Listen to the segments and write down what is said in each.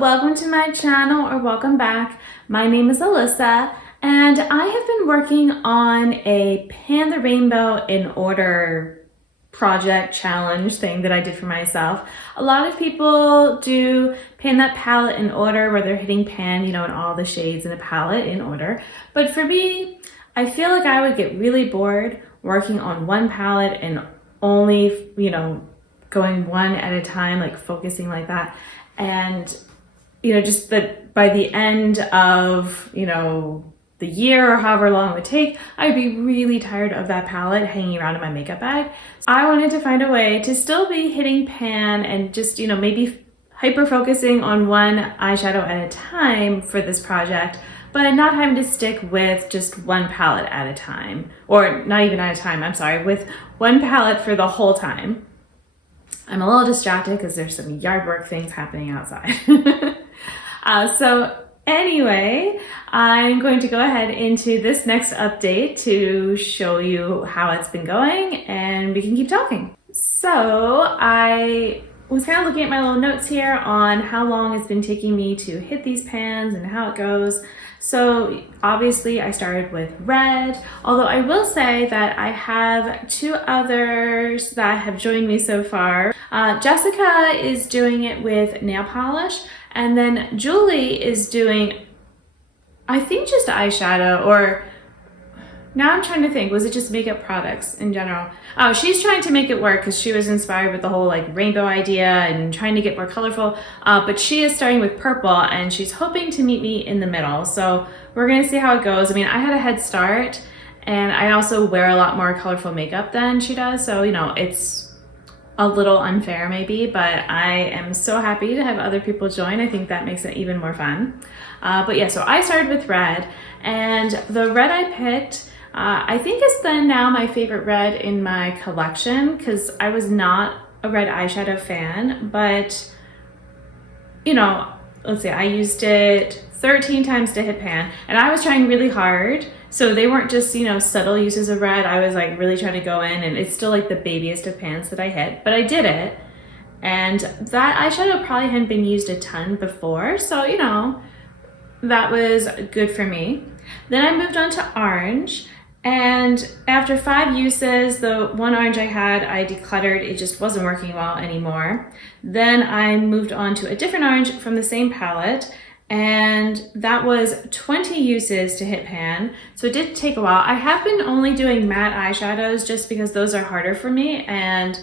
welcome to my channel, or welcome back. My name is Alyssa and I have been working on a Pan the Rainbow in Order project challenge thing that I did for myself. A lot of people do pan that palette in order where they're hitting pan, in all the shades in the palette in order. But for me, I feel like I would get really bored working on one palette and only, going one at a time, like focusing like that. And, just that by the end of, the year or however long it would take, I'd be really tired of that palette hanging around in my makeup bag. So I wanted to find a way to still be hitting pan and just, maybe hyper focusing on one eyeshadow at a time for this project, but not having to stick with just one palette at a time, or not even at a time, I'm sorry, with one palette for the whole time. I'm a little distracted because there's some yard work things happening outside. So anyway, I'm going to go ahead into this next update to show you how it's been going, and we can keep talking. So I was kind of looking at my little notes here on how long it's been taking me to hit these pans and how it goes. So obviously I started with red, although I will say that I have two others that have joined me so far. Jessica is doing it with nail polish, and then Julie is doing, I think, just eyeshadow, or now I'm trying to think, was it just makeup products in general? Oh, she's trying to make it work because she was inspired with the whole rainbow idea and trying to get more colorful. But she is starting with purple and she's hoping to meet me in the middle. So we're gonna see how it goes. I mean, I had a head start and I also wear a lot more colorful makeup than she does. So, it's a little unfair maybe, but I am so happy to have other people join. I think that makes it even more fun. But yeah, so I started with red, and the red I picked, I think is now my favorite red in my collection, because I was not a red eyeshadow fan, but let's see, I used it 13 times to hit pan, and I was trying really hard. So they weren't just, subtle uses of red. I was really trying to go in, and it's still the babiest of pans that I hit, but I did it. And that eyeshadow probably hadn't been used a ton before. So, that was good for me. Then I moved on to orange. And after 5 uses, the one orange I had, I decluttered. It just wasn't working well anymore. Then I moved on to a different orange from the same palette, and that was 20 uses to hit pan. So it did take a while. I have been only doing matte eyeshadows just because those are harder for me, and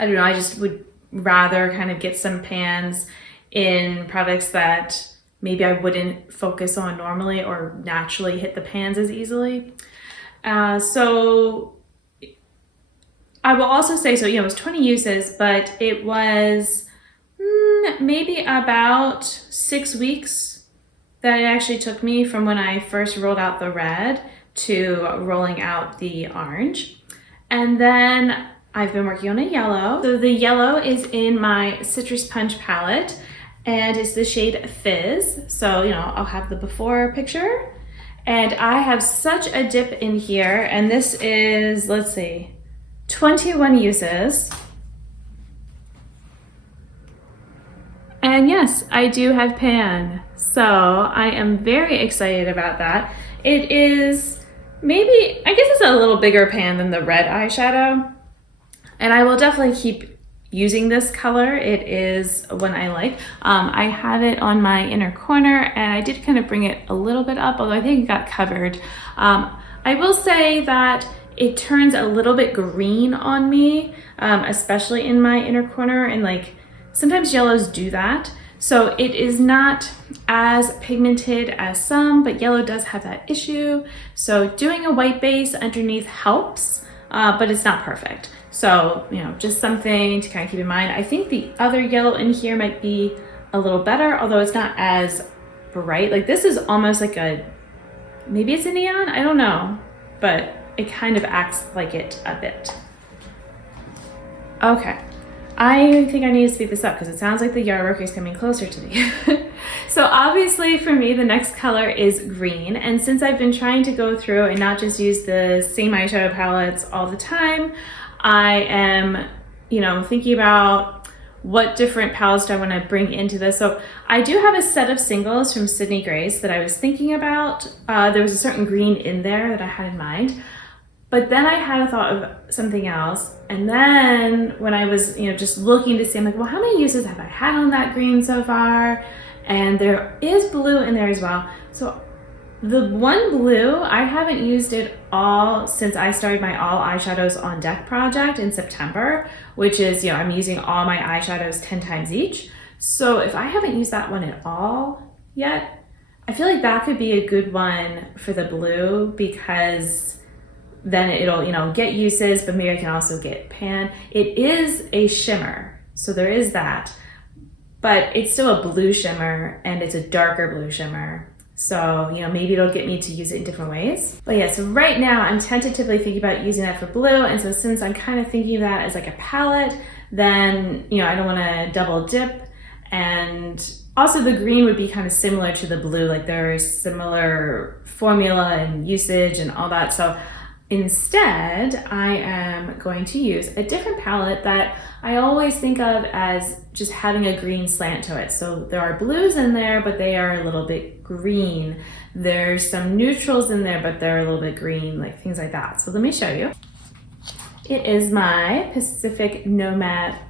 I don't know, I just would rather kind of get some pans in products that maybe I wouldn't focus on normally or naturally hit the pans as easily. So I will also say, so it was 20 uses, but it was maybe about 6 weeks that it actually took me from when I first rolled out the red to rolling out the orange. And then I've been working on a yellow. So the yellow is in my Citrus Punch palette, and it's the shade Fizz. So, I'll have the before picture. And I have such a dip in here, and this is, let's see, 21 uses. And yes, I do have pan. So I am very excited about that. It is maybe, I guess it's a little bigger pan than the red eyeshadow. And I will definitely keep using this color. It is one I like. I have it on my inner corner, and I did kind of bring it a little bit up, although I think it got covered. I will say that it turns a little bit green on me, especially in my inner corner, and sometimes yellows do that. So it is not as pigmented as some, but yellow does have that issue. So doing a white base underneath helps, but it's not perfect. So, just something to kind of keep in mind. I think the other yellow in here might be a little better, although it's not as bright. This is almost maybe it's a neon, I don't know, but it kind of acts like it a bit. Okay, I think I need to speed this up because it sounds like the yard worker is coming closer to me. So obviously for me, the next color is green. And since I've been trying to go through and not just use the same eyeshadow palettes all the time, I am, thinking about what different palettes do I want to bring into this. So I do have a set of singles from Sydney Grace that I was thinking about. There was a certain green in there that I had in mind. But then I had a thought of something else. And then when I was, just looking to see, I'm like, well, how many uses have I had on that green so far? And there is blue in there as well. So the one blue, I haven't used it all since I started my All Eyeshadows on Deck project in September, which is, I'm using all my eyeshadows 10 times each. So if I haven't used that one at all yet, I feel like that could be a good one for the blue, because then it'll, get uses, but maybe I can also get pan. It is a shimmer, so there is that, but it's still a blue shimmer and it's a darker blue shimmer. So, maybe it'll get me to use it in different ways. But yeah, so right now I'm tentatively thinking about using that for blue. And so since I'm kind of thinking of that as like a palette, then, I don't want to double dip. And also the green would be kind of similar to the blue, like there is similar formula and usage and all that. So instead, I am going to use a different palette that I always think of as just having a green slant to it. So there are blues in there, but they are a little bit green. There's some neutrals in there, but they're a little bit green, like things like that. So let me show you. It is my Pacific Northwest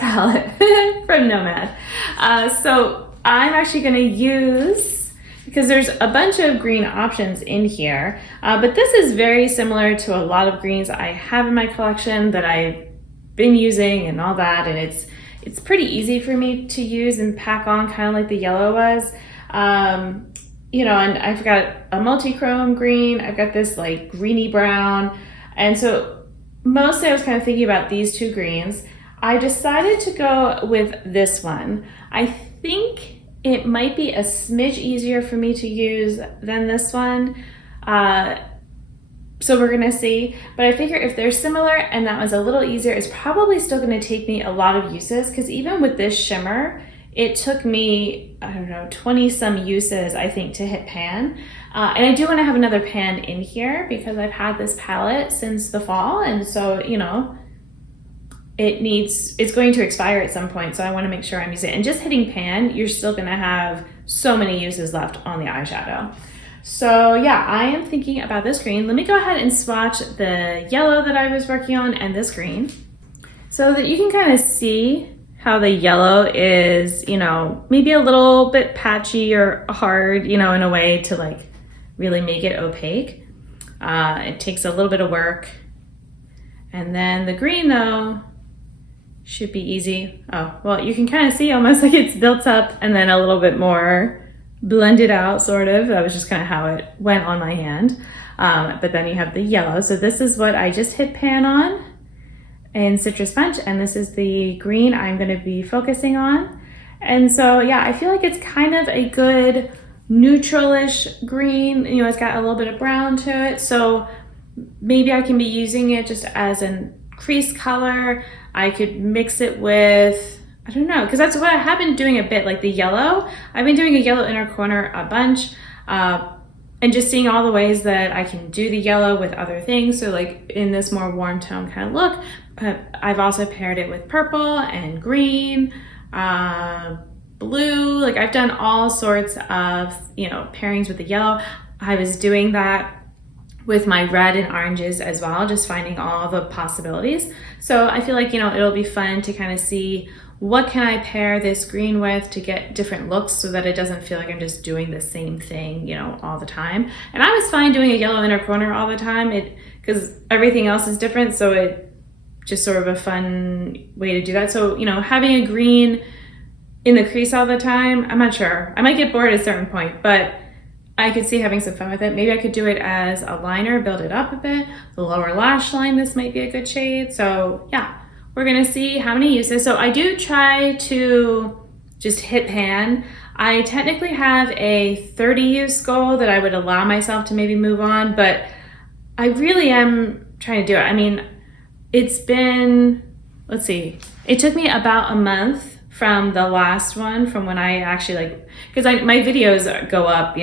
palette from Nomad. So I'm actually going to use, because there's a bunch of green options in here, but this is very similar to a lot of greens I have in my collection that I've been using and all that, and it's pretty easy for me to use and pack on, kind of like the yellow was. And I've got a multi-chrome green, I've got this like greeny brown, and so mostly I was kind of thinking about these two greens. I decided to go with this one. I think it might be a smidge easier for me to use than this one. So we're gonna see. But I figure if they're similar and that one's a little easier, it's probably still gonna take me a lot of uses, because even with this shimmer, it took me, 20 some uses, I think, to hit pan. And I do wanna have another pan in here because I've had this palette since the fall. And so, it's going to expire at some point, so I want to make sure I'm using it. And just hitting pan, you're still going to have so many uses left on the eyeshadow. So yeah, I am thinking about this green. Let me go ahead and swatch the yellow that I was working on and this green, so that you can kind of see how the yellow is, maybe a little bit patchy or hard, in a way to like really make it opaque. It takes a little bit of work. And then the green though, should be easy. Oh, well, you can kind of see almost like it's built up and then a little bit more blended out, sort of. That was just kind of how it went on my hand. But then you have the yellow. So this is what I just hit pan on in Citrus Punch, and this is the green I'm going to be focusing on. And so, yeah, I feel like it's kind of a good neutralish green. It's got a little bit of brown to it. So maybe I can be using it just as a crease color. I could mix it with, I don't know, because that's what I have been doing a bit, like the yellow. I've been doing a yellow inner corner a bunch, and just seeing all the ways that I can do the yellow with other things. So like in this more warm tone kind of look, I've also paired it with purple and green, blue. Like I've done all sorts of, pairings with the yellow. I was doing that with my red and oranges as well, just finding all the possibilities. So I feel like, it'll be fun to kind of see what can I pair this green with to get different looks, so that it doesn't feel like I'm just doing the same thing, all the time. And I was fine doing a yellow inner corner all the time, because everything else is different. So it just sort of a fun way to do that. So, having a green in the crease all the time, I'm not sure. I might get bored at a certain point, but I could see having some fun with it. Maybe I could do it as a liner, build it up a bit. The lower lash line, this might be a good shade. So yeah, we're gonna see how many uses. So I do try to just hit pan. I technically have a 30 use goal that I would allow myself to maybe move on, but I really am trying to do it. I mean, it's been, let's see, it took me about a month from the last one, from when I actually because my videos go up,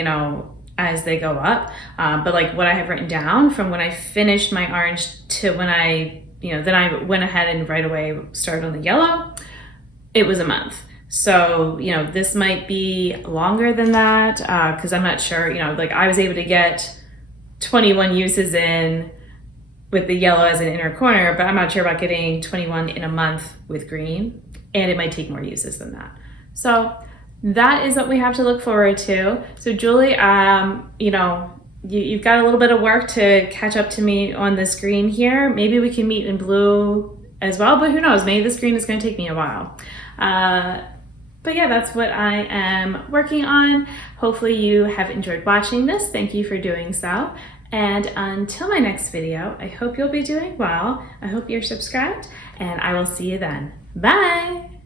as they go up, but like what I have written down from when I finished my orange to when I then I went ahead and right away started on the yellow. It was a month. So, this might be longer than that because I'm not sure, like I was able to get 21 uses in with the yellow as an inner corner, but I'm not sure about getting 21 in a month with green, and it might take more uses than that. So that is what we have to look forward to. So Julie, you've got a little bit of work to catch up to me on this green here. Maybe we can meet in blue as well, but who knows? Maybe this green is going to take me a while. But yeah, that's what I am working on. Hopefully you have enjoyed watching this. Thank you for doing so. And until my next video, I hope you'll be doing well. I hope you're subscribed, and I will see you then. Bye!